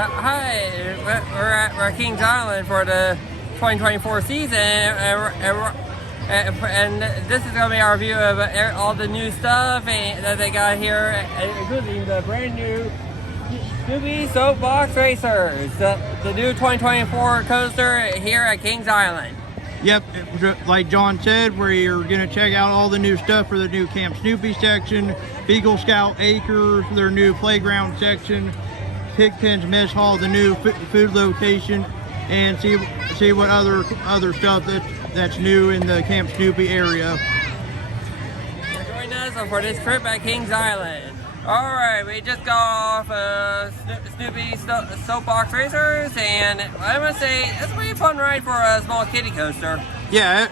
Hi, we're at Kings Island for the 2024 season, and this is going to be our review of all the new stuff that they got here, including the brand new Snoopy Soapbox Racers, the new 2024 coaster here at Kings Island. Yep, like John said, we're going to check out all the new stuff for the new Camp Snoopy section, Beagle Scout Acres, their new playground section, Pigpen's Mess Hall, the new food location, and see what other stuff that's new in the Camp Snoopy area. Join us for this trip at Kings Island. Alright, we just got off Snoopy Soapbox Racers, and I must say, it's a pretty fun ride for a small kiddie coaster. Yeah,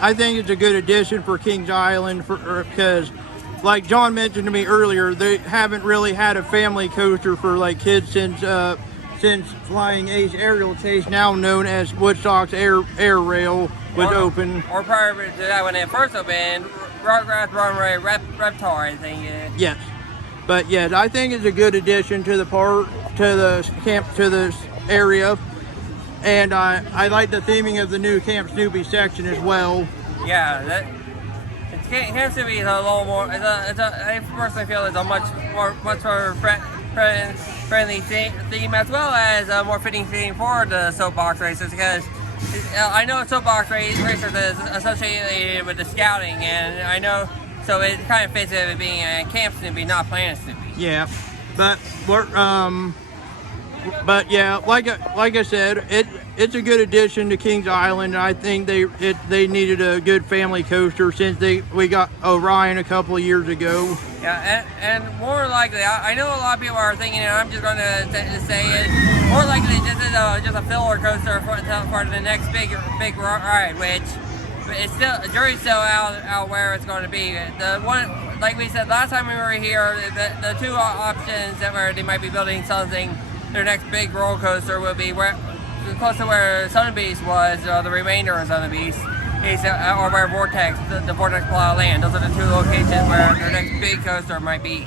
I think it's a good addition for Kings Island because, like John mentioned to me earlier, they haven't really had a family coaster for like kids since Flying Ace Aerial Chase, now known as Woodstock's Air Rail, was open. Or prior to that, when it first opened, Rugrats Runway Reptar, I think. Yes. But yeah, I think it's a good addition to the park, to the camp, to this area, and I like the theming of the new Camp Snoopy section as well. Yeah, Camp Snoopy is a little more. I personally feel it's a much more friendly theme, as well as a more fitting theme for the soapbox racers, because I know soapbox racers is associated with the scouting, and I know. So it kind of fits it being a Camp Snoopy, not Planet Snoopy. Yeah, but yeah, like I said, it's a good addition to Kings Island. I think they needed a good family coaster since we got Orion a couple of years ago. Yeah, and more likely, I know a lot of people are thinking, and I'm just going to say it, more likely this is just a filler coaster for the next big ride, which. It's still, the jury's still out where it's going to be. The one, like we said last time we were here, the two options that they might be building something, their next big roller coaster will be close to where Sun Beast was, the remainder of Sun Beast, or where Vortex, the Vortex Plot of Land. Those are the two locations where their next big coaster might be.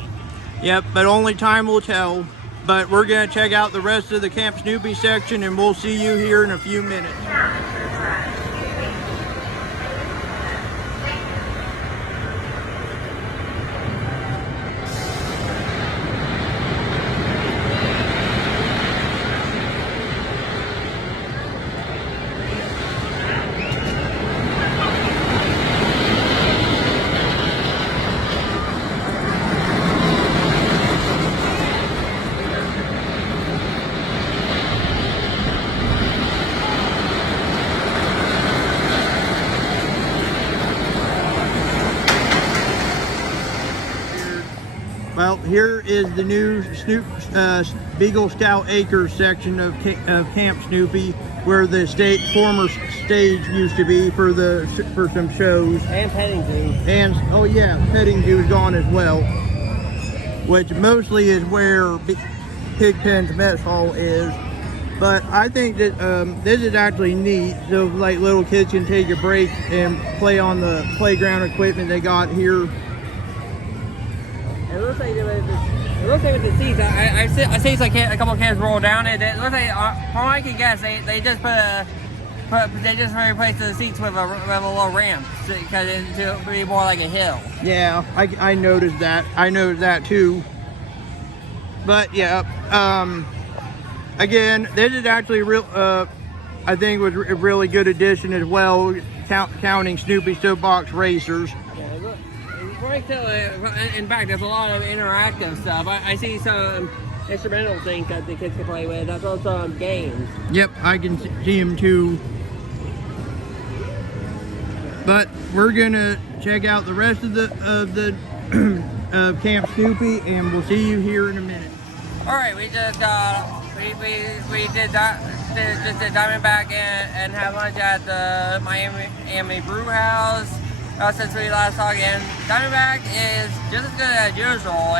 Yep, but only time will tell. But we're going to check out the rest of the Camp Snoopy section, and we'll see you here in a few minutes. Well, here is the new Beagle Scout Acres section of Camp Snoopy, where the former stage used to be for some shows. And petting zoo. And oh yeah, petting zoo is gone as well, which mostly is where Pigpen's Mess Hall is. But I think that this is actually neat, so like little kids can take a break and play on the playground equipment they got here. It looks like with the seats, I see a couple of kids roll down it. It looks like, from what I can guess, they just replaced the seats with a little ramp because it's to be more like a hill. Yeah, I noticed that. I noticed that too. But yeah, again, this is actually I think was a really good addition as well, counting Snoopy Soapbox Racers. In fact, there's a lot of interactive stuff. I see some instrumental things that the kids can play with. That's also games. Yep, I can see them too. But we're gonna check out the rest of the Camp Snoopy, and we'll see you here in a minute. All right, we just did Diamondback and had lunch at the Miami Brew House. Since we last talked, and Diamondback is just as good as usual.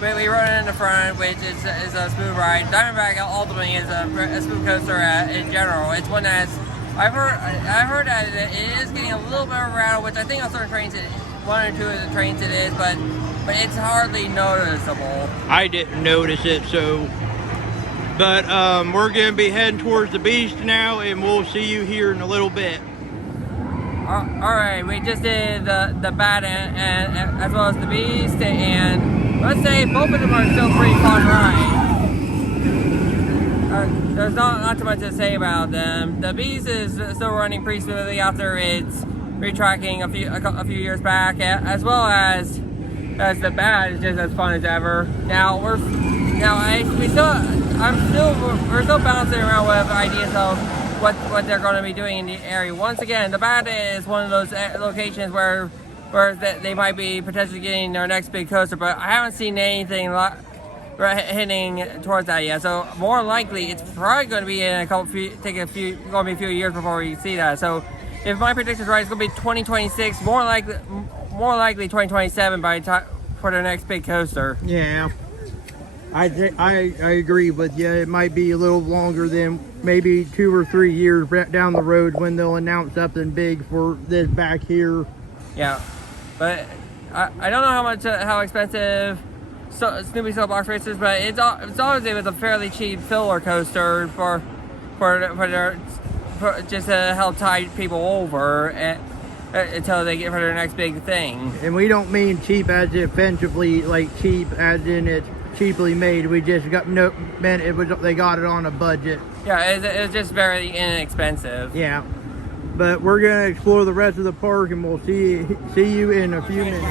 We rode it in the front, which is a smooth ride. Diamondback ultimately is a smooth coaster in general. It's one that's I've heard that it is getting a little bit of rattle, which I think on certain trains, one or two of the trains it is, but it's hardly noticeable. I didn't notice it, so But we're going to be heading towards the beast now, and we'll see you here in a little bit. All right, we just did the bat and as well as the beast, and let's say both of them are still pretty fun rides. There's not too much to say about them. The beast is still running pretty smoothly after its retracking a few years back, as well as the bat is just as fun as ever. Now we're still bouncing around with ideas of what they're going to be doing in the area. Once again, the bat is one of those locations where they might be potentially getting their next big coaster, but I haven't seen anything heading towards that yet. So more likely, it's probably going to be in a few years before we see that. So if my prediction is right, it's going to be 2026, more likely 2027 for their next big coaster. Yeah, I agree with you. It might be a little longer than maybe 2 or 3 years down the road when they'll announce something big for this back here. Yeah, but I don't know how expensive Snoopy Soapbox Racers, but it's always it was a fairly cheap filler coaster for just to help tide people over until they get for their next big thing. And we don't mean cheap as offensively, like cheap as in it's cheaply made. We just meant it was they got it on a budget. Yeah, it was just very inexpensive. Yeah, but we're gonna explore the rest of the park, and we'll see you in a few minutes.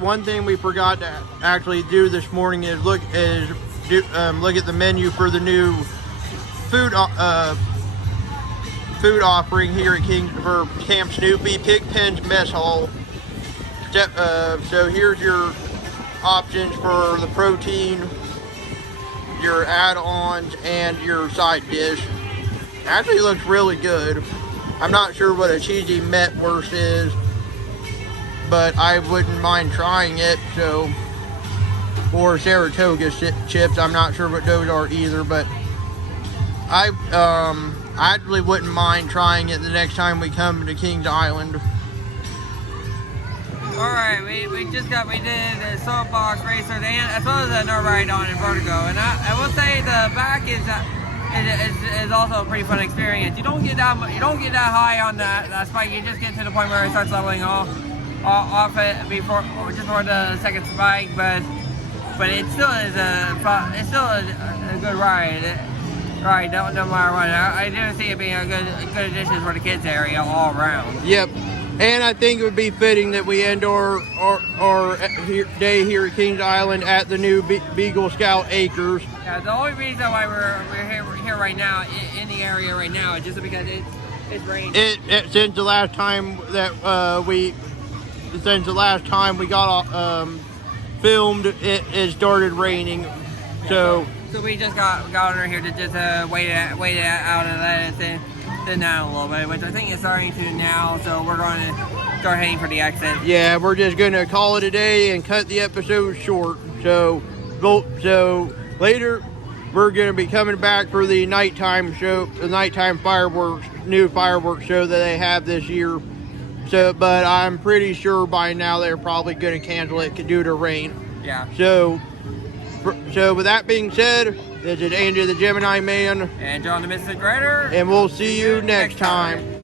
One thing we forgot to actually do this morning is look at the menu for the new food offering here at for Camp Snoopy, Pigpen's Mess Hall. So here's your options for the protein, your add-ons, and your side dish. Actually looks really good. I'm not sure what a cheesy Metwurst is, but I wouldn't mind trying it. So, or Saratoga chips, I'm not sure what those are either, but I really wouldn't mind trying it the next time we come to Kings Island. Alright, we did the Soapbox Racer as well as another ride on in Vertigo, and I will say the back is also a pretty fun experience. You don't get that high on that spike. You just get to the point where it starts leveling off it before the second spike, but it still is a good ride. No matter what. I do see it being a good addition for the kids area all around. Yep, and I think it would be fitting that we end our day here at Kings Island at the new Beagle Scout Acres. Yeah, the only reason why we're here right now in the area right now is just because it's raining. Since the last time that we got filmed, it started raining. So we just got under here to just wait it out and let it thin down a little bit, which I think is starting to now. So we're going to start heading for the exit. Yeah, we're just going to call it a day and cut the episode short. So later we're going to be coming back for the nighttime show, the nighttime new fireworks show that they have this year. So, but I'm pretty sure by now they're probably going to cancel it due to rain. Yeah. So with that being said, this is Andy the Gemini Man. And John the Mystic Rider. And we'll see you next time.